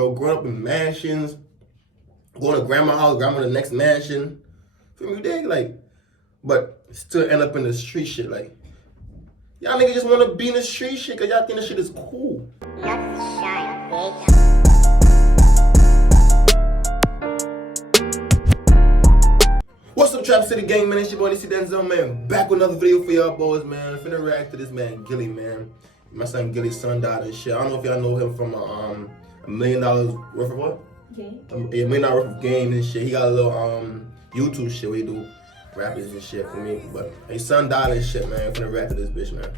Bro, growing up in mansions, going to grandma's house, grandma the next mansion. Feel me, you dig? Like, but still end up in the street shit. Like, y'all niggas just want to be in the street shit because y'all think this shit is cool. What's up, Trap City gang, man? It's your boy, this is Danzel, man. Back with another video for y'all boys, man. I'm finna react to this man, Gillie, man. My son Gillie's son died and shit. I don't know if y'all know him from $1 million worth of what? Game. $1 million worth of game and shit. He got a little YouTube shit where he do rappers and shit for me. But his son died and shit, man. I'm finna react to this bitch, man.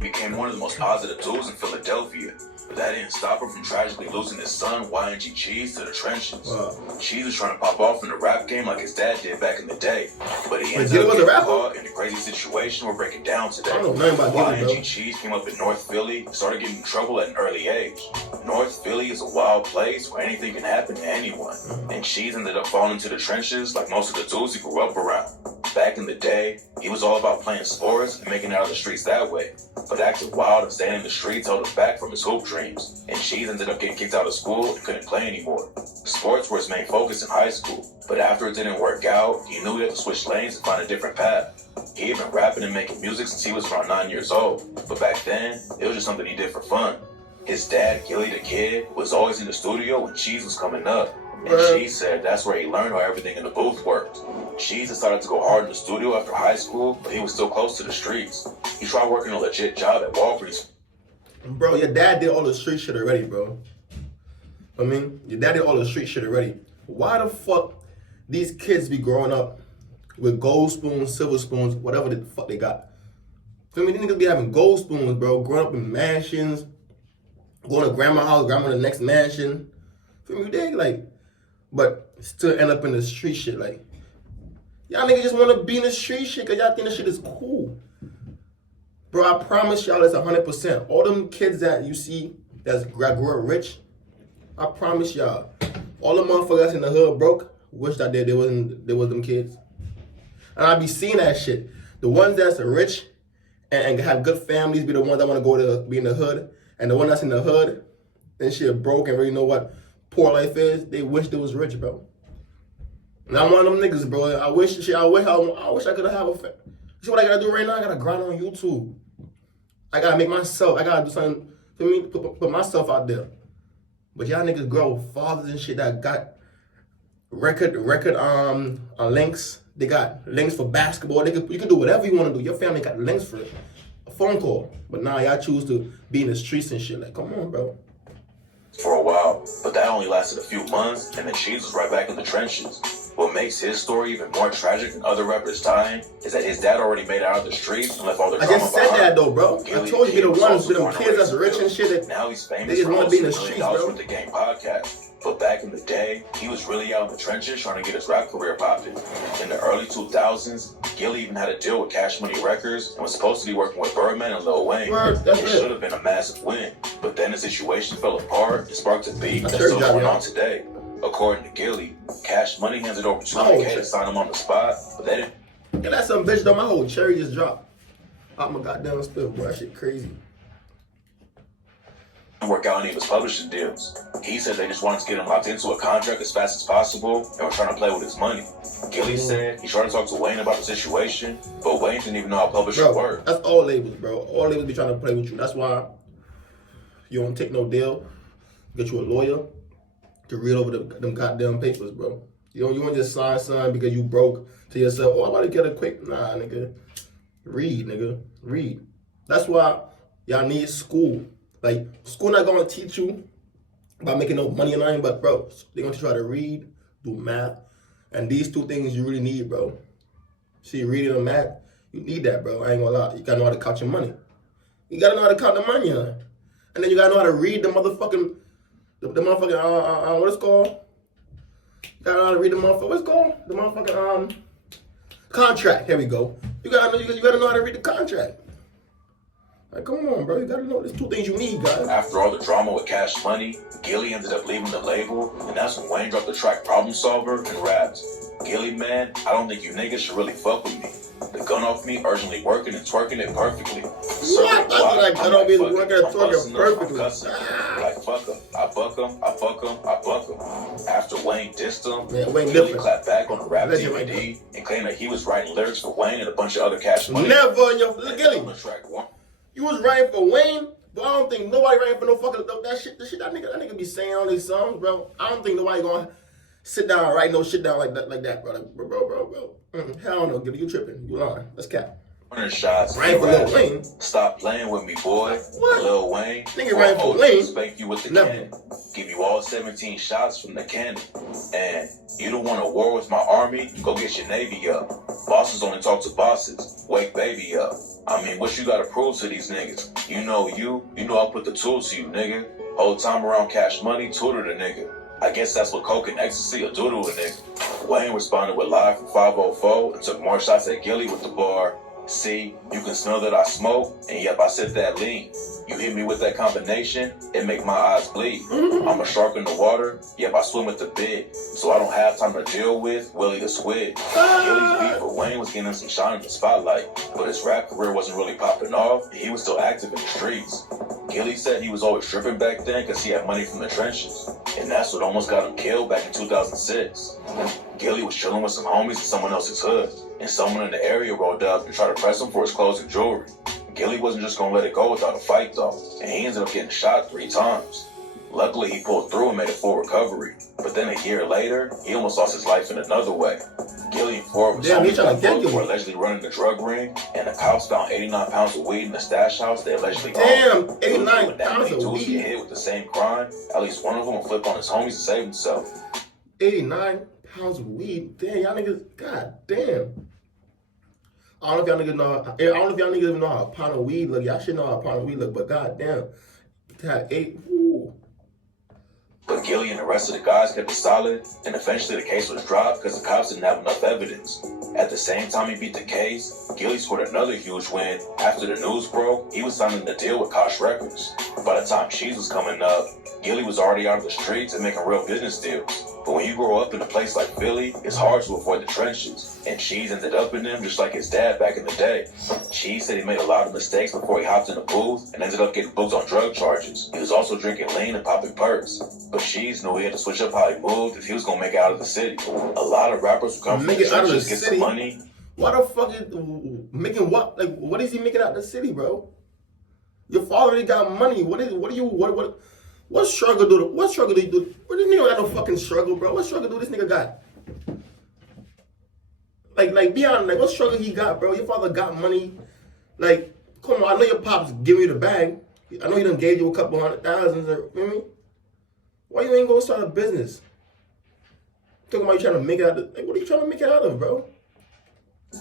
Became one of the most positive dudes in Philadelphia, but that didn't stop him from tragically losing his son, YNG Cheese, to the trenches. Wow. Cheese was trying to pop off in the rap game like his dad did back in the day, but he ended Gillie up was a getting rapper? caught in a crazy situation we're breaking down today. I don't know nothing about Gillie, bro. YNG Cheese came up in North Philly, started getting in trouble at an early age. North Philly is a wild place where anything can happen to anyone, and Cheese ended up falling into the trenches like most of the dudes he grew up around. Back in the day, he was all about playing sports and making it out of the streets that way, but acting wild and staying in the streets held him back from his hoop dreams, and Cheese ended up getting kicked out of school and couldn't play anymore. Sports were his main focus in high school, but after it didn't work out, he knew he had to switch lanes and find a different path. He had been rapping and making music since he was around 9 years old, but back then, it was just something he did for fun. His dad, Gillie the Kid, was always in the studio when Cheese was coming up, and Cheese said that's where he learned how everything in the booth worked. Cheese decided to go hard in the studio after high school, but he was still close to the streets. He tried working a legit job at Walgreens. Bro, your dad did all the street shit already, bro. I mean, your dad did all the street shit already. Why the fuck these kids be growing up with gold spoons, silver spoons, whatever the fuck they got? Feel me? These niggas be having gold spoons, bro. Growing up in mansions, going to grandma's house, grandma the next mansion. Feel me? You dig? Like, but still end up in the street shit. Like, y'all niggas just want to be in the street shit because y'all think this shit is cool. Bro, I promise y'all it's 100%. All them kids that you see that grew up rich, I promise y'all, all the motherfuckers in the hood broke, wish that there was them kids. And I be seeing that shit. The ones that's rich and have good families be the ones that want to go to be in the hood. And the one that's in the hood and shit broke and really know what poor life is, they wish they was rich, bro. And I'm one of them niggas, bro. I wish I could have a family. See what I gotta do right now? I gotta grind on YouTube. I gotta make myself, I gotta do something for me, put myself out there. But y'all niggas grow with fathers and shit that got record links. They got links for basketball. You can do whatever you wanna do. Your family got links for a phone call. But now y'all choose to be in the streets and shit. Like, come on, bro. For a while, but that only lasted a few months, and then Cheese was right back in the trenches. What makes his story even more tragic than other rappers dying is that his dad already made it out of the streets and left all the drama behind. I just said that though, bro. Gillie, I told you be the ones with them also kids that's rich and shit. That now he's famous they just for want to be in the hosting streets, $1 bro. with the Game podcast. But back in the day, he was really out in the trenches trying to get his rap career popping. In the early 2000s, Gillie even had a deal with Cash Money Records and was supposed to be working with Birdman and Lil Wayne. It should have been a massive win, but then the situation fell apart and sparked a beef that's still going on today. According to Gillie, Cash Money handed over $200K to sign him on the spot, but they didn't. Yeah, that's some bitch though. My whole cherry just dropped out my goddamn spill, bro. That shit crazy. Work out any of his publishing deals. He said they just wanted to get him locked into a contract as fast as possible and were trying to play with his money. Gillie said he tried to talk to Wayne about the situation, but Wayne didn't even know how publishing worked. That's all labels, bro. All labels be trying to play with you. That's why you don't take no deal. Get you a lawyer to read over them goddamn papers, bro. You don't just sign something because you broke to yourself. Oh, I'm about to get a quick. Nah, nigga. Read, nigga. Read. That's why y'all need school. Like, school not gonna teach you about making no money or nothing, but bro, they're gonna teach you how to read, do math, and these two things you really need, bro. See, reading and math, you need that, bro. I ain't gonna lie. You gotta know how to count your money. You gotta know how to count the money, huh? And then you gotta know how to read the motherfucking, what it's called? You gotta know how to read the motherfucking, what's it called? The motherfucking, contract. Here we go. You gotta know how to read the contract. Like, come on, bro. You gotta know there's two things you need, guys. After all the drama with Cash Money, Gillie ended up leaving the label, and that's when Wayne dropped the track Problem Solver and raps. Gillie, man, I don't think you niggas should really fuck with me. The gun off me, urgently working and twerking it perfectly. What? That's like gun off me, working and twerking perfectly. Like, fuck up. I fuck him, I fuck him, I fuck him. After Wayne dissed him, Yeah, Wayne Gillie different. clapped back on the rap Legend DVD right and claimed that he was writing lyrics for Wayne and a bunch of other Cash Money. Never in your Gillie. On the track one. You was writing for Wayne, but I don't think nobody writing for no fucking that shit. The shit that nigga be saying on these songs, bro. I don't think nobody gonna sit down and write no shit down like that, bro. Like, bro. Hell no, Gillie, you tripping? You lying? Let's cap. 100 shots. Writing for Lil Wayne. Stop playing with me, boy. What? Lil Wayne. Nigga writing for Wayne. Spank you with the Never. cannon. Give you all 17 shots from the cannon. And you don't want a war with my army? Go get your navy up. Bosses only talk to bosses. Wake baby up. I mean, what you gotta prove to these niggas? You know I'll put the tools to you, nigga. Whole time around Cash Money, tutor the nigga. I guess that's what coke and ecstasy will do to a nigga. Wayne responded with Live from 504 and took more shots at Gillie with the bar. See, you can smell that I smoke, and yep, I sip that lean. You hit me with that combination, it make my eyes bleed. I'm a shark in the water, yep, I swim with the big. So I don't have time to deal with Willie the Squid. Gillie's beef with Wayne was getting him some shine in the spotlight, but his rap career wasn't really popping off, and he was still active in the streets. Gillie said he was always tripping back then because he had money from the trenches, and that's what almost got him killed back in 2006. Gillie was chilling with some homies in someone else's hood, and someone in the area rolled up and tried to press him for his clothes and jewelry. Gillie wasn't just gonna let it go without a fight though, and he ended up getting shot 3 times. Luckily, he pulled through and made a full recovery, but then a year later, he almost lost his life in another way. Gillie and 4 of his homies got booked for allegedly running the drug ring, and the cops found 89 pounds of weed in the stash house they allegedly owned. Damn, 89 When that pounds many of dudes weed. get hit with the same crime, at least one of them will flip on his homies to save himself. 89 pounds of weed. Damn, y'all niggas. God damn. I don't know if y'all niggas even know how a pound of weed look. Y'all should know how a pound of weed look, but god damn. To have 8. Ooh. But Gillie and the rest of the guys kept it solid, and eventually the case was dropped because the cops didn't have enough evidence. At the same time he beat the case, Gillie scored another huge win. After the news broke, he was signing the deal with Kosh Records. By the time Cheese was coming up, Gillie was already out of the streets and making real business deals. But when you grow up in a place like Philly, it's hard to avoid the trenches. And Cheese ended up in them just like his dad back in the day. Cheese said he made a lot of mistakes before he hopped in the booth and ended up getting booked on drug charges. He was also drinking lean and popping perks. But Cheese knew he had to switch up how he moved if he was going to make it out of the city. A lot of rappers who come from the trenches get some money. Why the fuck is making what? Like, what is he making out of the city, bro? Your father already got money. What struggle do? What struggle do you do? What this nigga got no fucking struggle, bro? What struggle do this nigga got? Like, be honest. Like, what struggle he got, bro? Your father got money. Like, come on. I know your pops giving you the bag. I know he done gave you a couple $100,000. You know what I mean? Why you ain't gonna start a business? Talking about you trying to make it out of, like, what are you trying to make it out of, bro?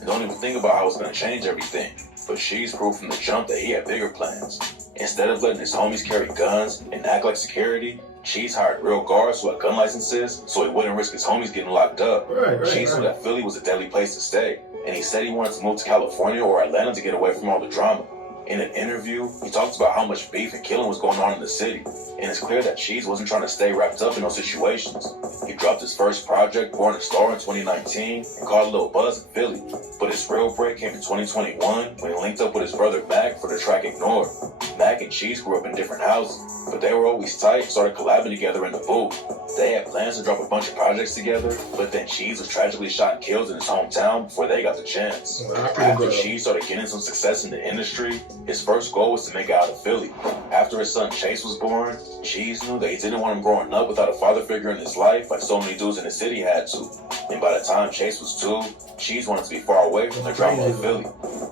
Don't even think about how it's gonna change everything. But Cheese proved from the jump that he had bigger plans. Instead of letting his homies carry guns and act like security, Cheese hired real guards who had gun licenses so he wouldn't risk his homies getting locked up. Cheese knew that Philly was a deadly place to stay, and he said he wanted to move to California or Atlanta to get away from all the drama. In an interview, he talked about how much beef and killing was going on in the city, and it's clear that Cheese wasn't trying to stay wrapped up in those situations. He dropped his first project, Born a Star, in 2019 and caught a little buzz in Philly, but his real break came in 2021 when he linked up with his brother Mac for the track Ignore. Mac and Cheese grew up in different houses, but they were always tight and started collabing together in the booth. They had plans to drop a bunch of projects together, but then Cheese was tragically shot and killed in his hometown before they got the chance. After Cheese started getting some success in the industry, his first goal was to make it out of Philly. After his son Chase was born, Cheese knew that he didn't want him growing up without a father figure in his life like so many dudes in the city had to. And by the time Chase was 2, Cheese wanted to be far away from the drama of Philly.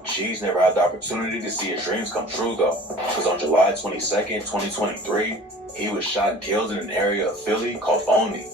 Cheese never had the opportunity to see his dreams come true though, because on July 22nd, 2023, he was shot and killed in an area of Philly called Oni.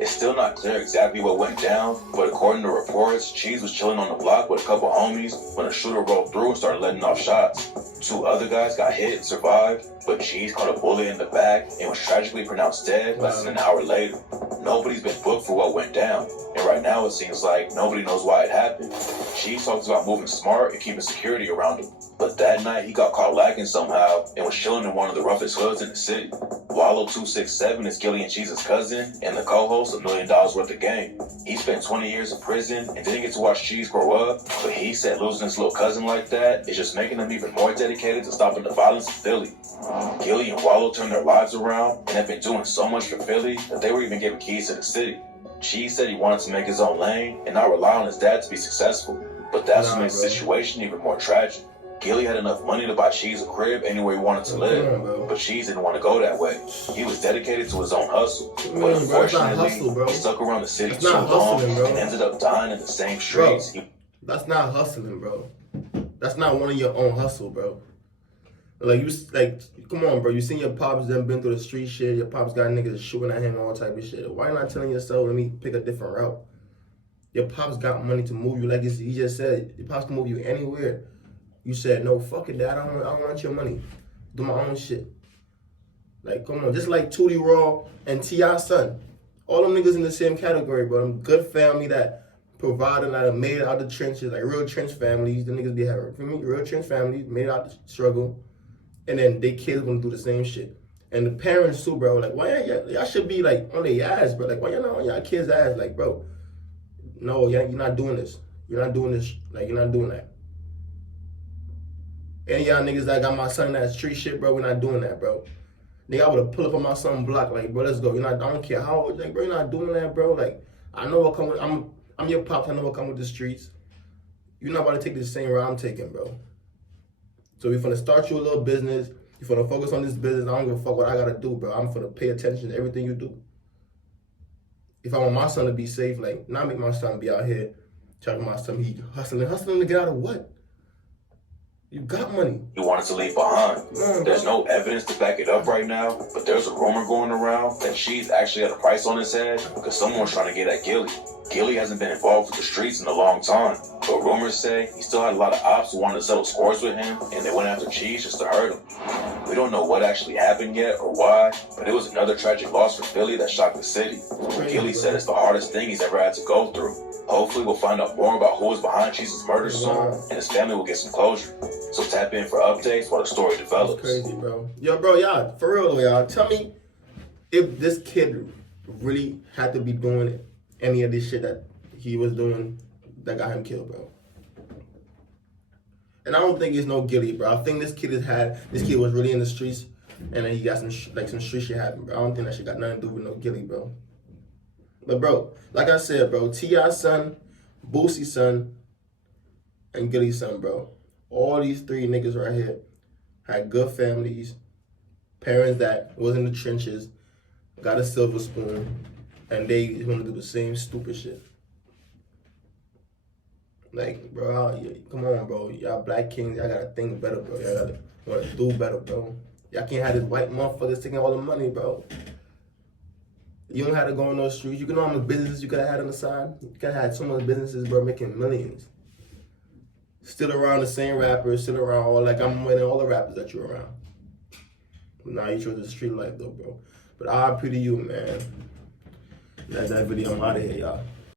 It's still not clear exactly what went down, but according to reports, Cheese was chilling on the block with a couple homies when a shooter rolled through and started letting off shots. 2 other guys got hit and survived, but Cheese caught a bullet in the back and was tragically pronounced dead less than an hour later. Nobody's been booked for what went down, and right now it seems like nobody knows why it happened. Cheese talks about moving smart and keeping security around him, but that night he got caught lacking somehow and was chilling in one of the roughest hoods in the city. Wallow 267 is Gillie and Cheese's cousin and the co-host of $1 Million Worth of Game. He spent 20 years in prison and didn't get to watch Cheese grow up, but he said losing his little cousin like that is just making him even more dedicated dedicated to stopping the violence in Philly. Gillie and Wallow turned their lives around and have been doing so much for Philly that they were even given keys to the city. Cheese said he wanted to make his own lane and not rely on his dad to be successful. But that's what makes the situation even more tragic. Gillie had enough money to buy Cheese a crib anywhere he wanted to live, but Cheese didn't want to go that way. He was dedicated to his own hustle, but unfortunately, he stuck around the city too long and ended up dying in the same streets. That's not hustling, bro. That's not one of your own hustle, bro. Come on, bro. You seen your pops done been through the street shit. Your pops got niggas shooting at him, all type of shit. Why not telling yourself, let me pick a different route? Your pops got money to move you, like he just said. Your pops can move you anywhere. You said, no, fuck it, Dad. I don't want your money. Do my own shit. Like, come on. Just like Tootie Raw and T.I.'s son. All them niggas in the same category, bro. Them good family that provided, that have made it out the trenches, like real trench families. The niggas be having, for me, real trench families, made it out the struggle. And then they kids gonna do the same shit. And the parents too, bro. Like, why y'all should be like on their ass, bro. Like, why y'all not on y'all kids' ass? Like, bro, no, you're not doing this. You're not doing this. Like, you're not doing that. And y'all niggas that got my son in that street shit, bro, we're not doing that, bro. Nigga, I would've pulled up on my son's block, like, bro, let's go. I don't care how old, like, bro, you're not doing that, bro. Like, I know what come with, I'm your pops, I know what come with the streets. You're not about to take the same route I'm taking, bro. So we're finna start you a little business. You're finna focus on this business. I don't give a fuck what I gotta do, bro. I'm finna pay attention to everything you do. If I want my son to be safe, like, not make my son be out here talking about something, he hustling to get out of what? You got money. He wanted to leave behind. There's no evidence to back it up right now, but there's a rumor going around that Cheese actually had a price on his head because someone's trying to get at Gillie. Gillie hasn't been involved with the streets in a long time, but rumors say he still had a lot of ops who wanted to settle scores with him, and they went after Cheese just to hurt him. We don't know what actually happened yet or why, but it was another tragic loss for Philly that shocked the city. Gillie said it's the hardest thing he's ever had to go through. Hopefully we'll find out more about who was behind Cheese's murder soon, and his family will get some closure. So tap in for updates while the story develops. That's crazy, bro. Yo, bro, y'all, for real though, y'all, tell me if this kid really had to be doing any of this shit that he was doing that got him killed, bro. And I don't think it's no Gillie, bro. I think this kid was really in the streets, and then he got some street shit happen, bro. I don't think that shit got nothing to do with no Gillie, bro. But bro, like I said, bro, T.I.'s son, Boosie's son, and Gillie's son, bro. All these three niggas right here had good families, parents that was in the trenches, got a silver spoon, and they want to do the same stupid shit. Like, bro, come on, bro. Y'all black kings, y'all gotta think better, bro. Y'all gotta wanna do better, bro. Y'all can't have this white motherfuckers taking all the money, bro. You don't have to go on those streets. You can know how much businesses you could have had on the side. You could have had so much businesses, bro, making millions. Still around the same rappers, still around I'm winning all the rappers that you're around. Now you chose the street life though, bro. But RIP to you, man. That's that video. I'm out of here, y'all.